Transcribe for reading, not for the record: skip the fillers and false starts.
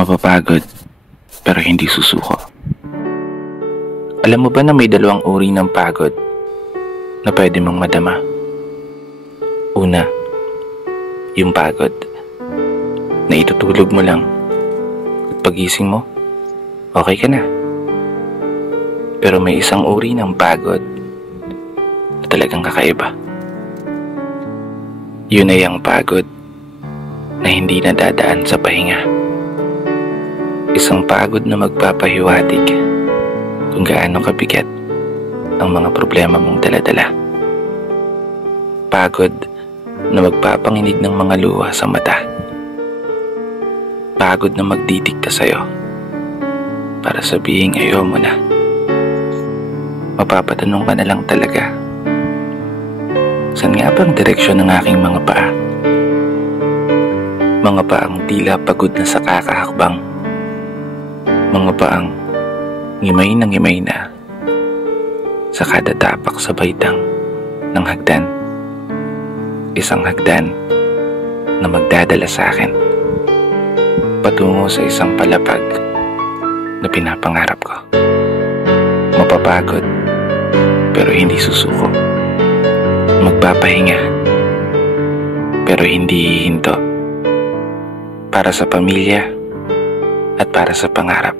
Mapapagod, pero hindi susuko. Alam mo ba na may dalawang uri ng pagod na pwede mong madama? Una, yung pagod na itutulog mo lang at pagising mo, okay ka na. Pero may isang uri ng pagod na talagang kakaiba. Yun ay ang pagod na hindi nadadaan sa pahinga. Isang pagod na magpapahiwatig kung gaano kabigat ang mga problema mong daladala. Pagod na magpapanginig ng mga luha sa mata. Pagod na magdidikta sa'yo para sabihin ayaw mo na. Mapapatanong ka na lang talaga, saan nga ba ang direksyon ng aking mga paa? Mga paang tila pagod na sa kakahakbang. Mga paang ngimay na sa kada tapak sa baitang ng hagdan. Isang hagdan na magdadala sa akin patungo sa isang palapag na pinapangarap ko. Mapapagod, pero hindi susuko. Magpapahinga, pero hindi hihinto. Para sa pamilya at para sa pangarap.